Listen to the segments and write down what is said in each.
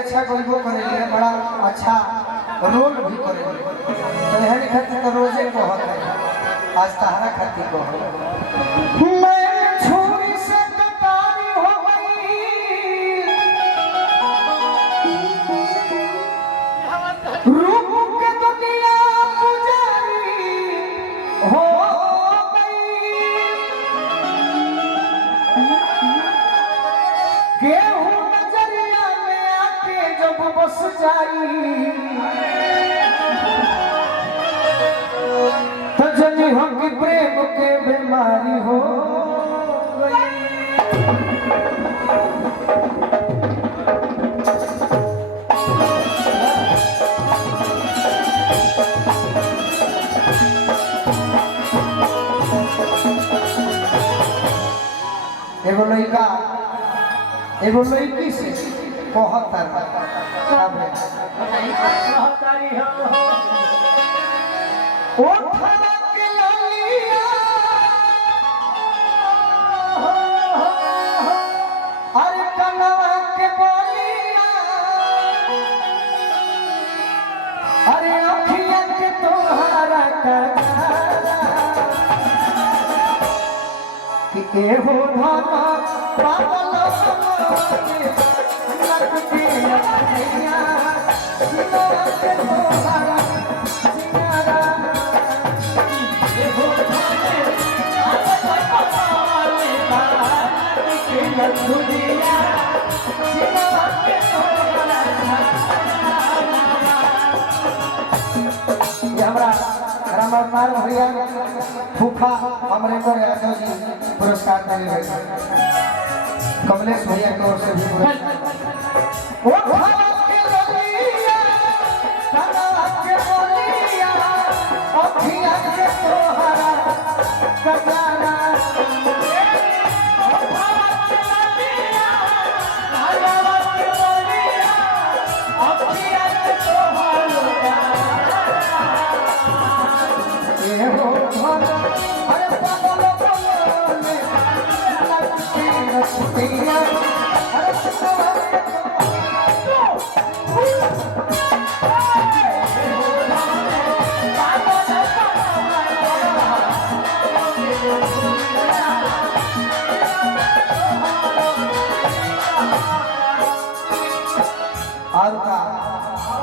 अच्छा गल्बो करे बड़ा अच्छा रोल भी करे तो यह खातिर तो रोजे कहत है आज तहरा खातिर कहो मैं छुरी से कटारी हो गई रूप के दुनिया पुजारी हो केहू नजरिया में आके जब बस जाई तो जनी हम की प्रेम के बीमारी हो गई। एगो लड़की से कहतर के ललिया अरे कनवा के बोलिया अरे अखिया के तुम्हारा कनारा कि केहू धना पागल रामपाल भैया फूफा हमरे को यादव जी पुरस्कार दिए हैं कमलेश भैया की ओर से भी पुरस्कार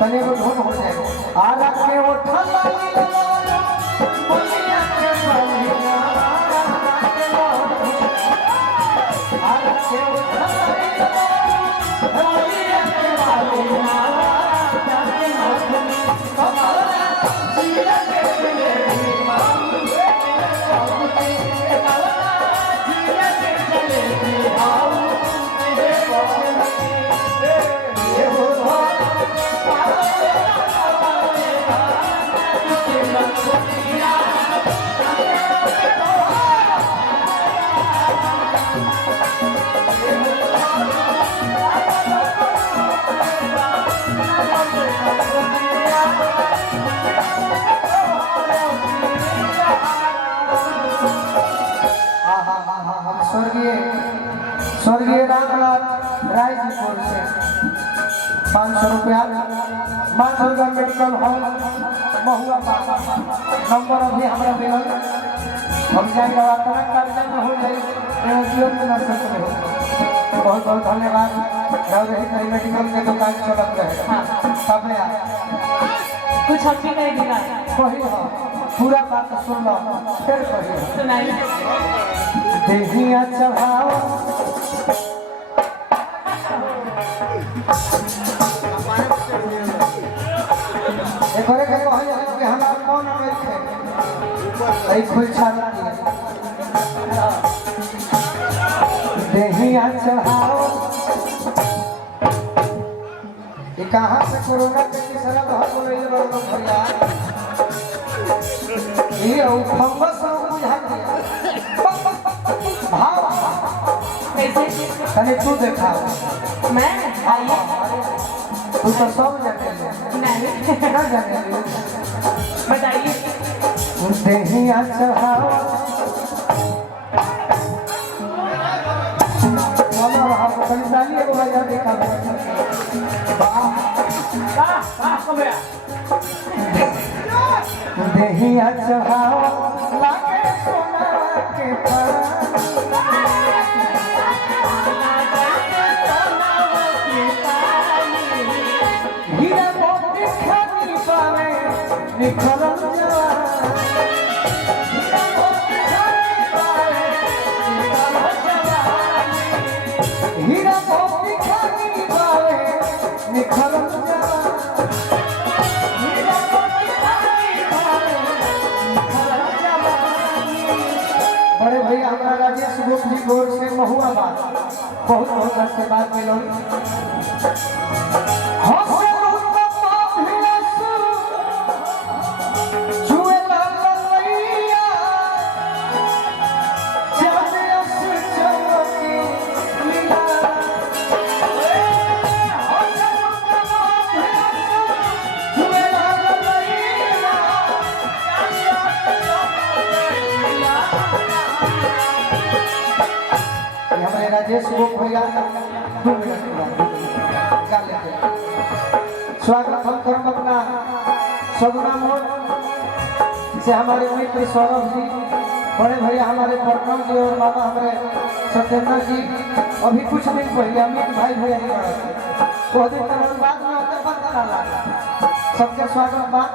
तने को धुन हो जाए आरा के उठा बोलिया के बोलिया आरा के उठा बोलिया के बोलिया जाके कमाला जीला के चले जीला के चले आओ स्वर्गीय रामनाथ राय जी को से 500 रुपया मां दुर्गा मेडिकल हॉल महुआ नंबर अभी हमारा मिलल हम जाएगा वातना कार्यक्रम में हो जाए जीवन में नर्स में हो बहुत बहुत धन्यवाद रही मेडिकल के दुकान चलत रहे सब कुछ अच्छी नहीं दिला कही पूरा बात सुन लो फिर कही सुनाइए देहिया चढ़ाओ एक और एक कह जाए कि हमारा कौन है ऐ खुल छाती देहिया चढ़ाओ ये कहां से कोरोना के तीसरा बहुत बोले लोग भैया ये फंगस बुझा दिया भाव कैसे तने तू देखा मैं आइए तू तो सब जाने नहीं ना जाने बताइए देहिया चढ़ाओ बोलो आप कहीं डालिए बोला जा देखा देहिया चढ़ाओ लागे सोना के हीरा मोती खानी पावे निखरल जवान हीरा मोती खानी पावे निखरल जवान हीरा मोती खानी पावे निखरल जवान हीरा मोती खानी पावे निखरल जवान। बड़े भैया हमारा राजेश गोप जी गौर से महुआ बात बहुत बहुत आशीर्वाद मिलो। हमारे राजेश गोप भैया 2 मिनट के बाद गा लेते हैं। स्वागत हम करम अपना सगुना मोड़ से हमारे मित्र सौरभ जी, बड़े भैया हमारे प्रथम जी और मामा हमारे सत्येंद्र जी। अभी कुछ दिन पहले अमित भाई भैया नहीं पड़े थे, वो दिन तक बाद में होते पता ना लगा। सबके स्वागत बात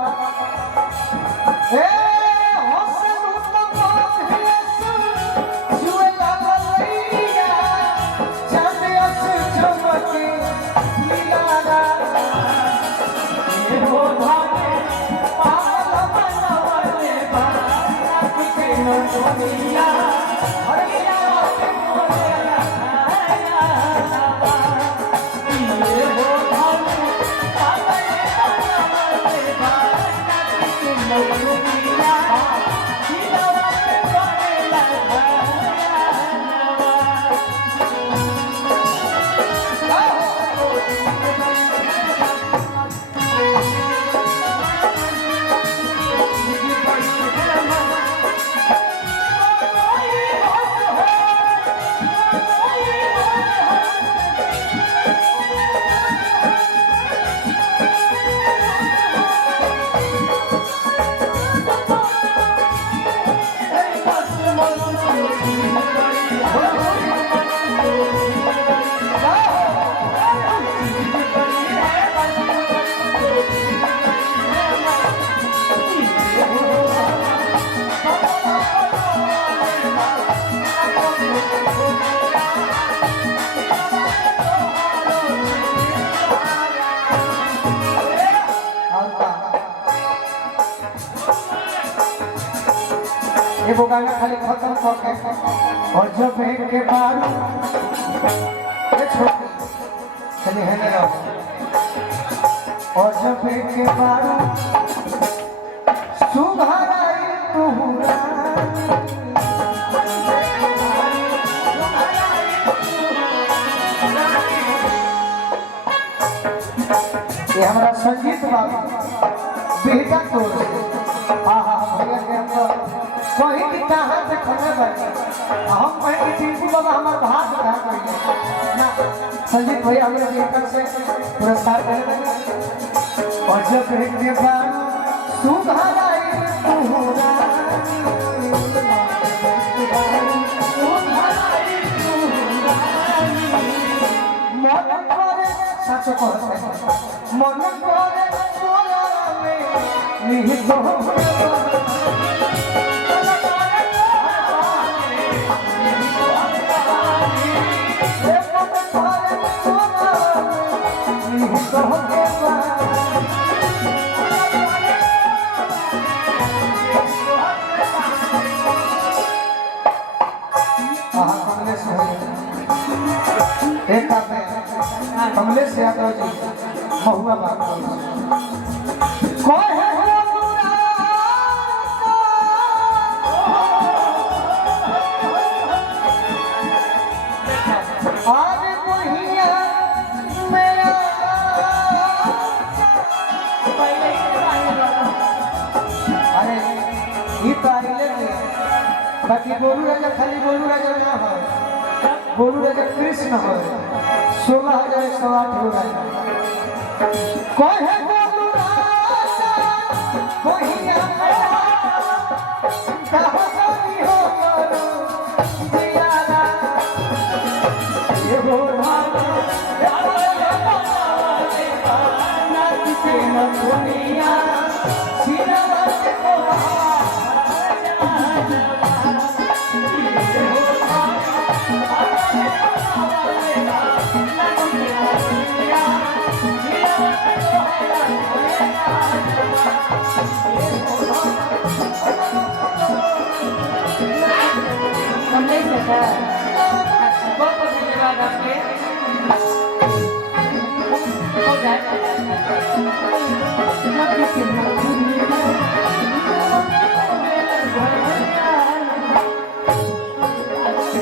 वो गाना खाली खत्म करके और जब एक के बाद ये छोटी चलिए है ना और जब एक के बाद सुघराई तुहरा ये हमारा संगीत बाबू बेटा तोड़ भैया के अंदर कहीं की कहाँ से खड़े बैठे हम कहीं की टिंकू बाबा हमारे भाग बढ़ा ना संजीत भैया हमारे बेहतर से पुरस्कार करें और जब के बाद सुघराई तुहरा मन करे सच कहते मन करे तोरा में निहित हो कमलेश यादव जी महुआ बात अरे ये तो आइले बाकी गोलू राजा खाली गोलू राजा ना हो गोलू राजा कृष्ण हो 16,108 हो रहा है। कोहे गोलू राजा कोहिया कहो कभी हो करो जियारा ये हो भागा ना किसे न दुनिया सिरवा के कोहा हमने सोचा अच्छा बहुत बहुत धन्यवाद आपके हो जाए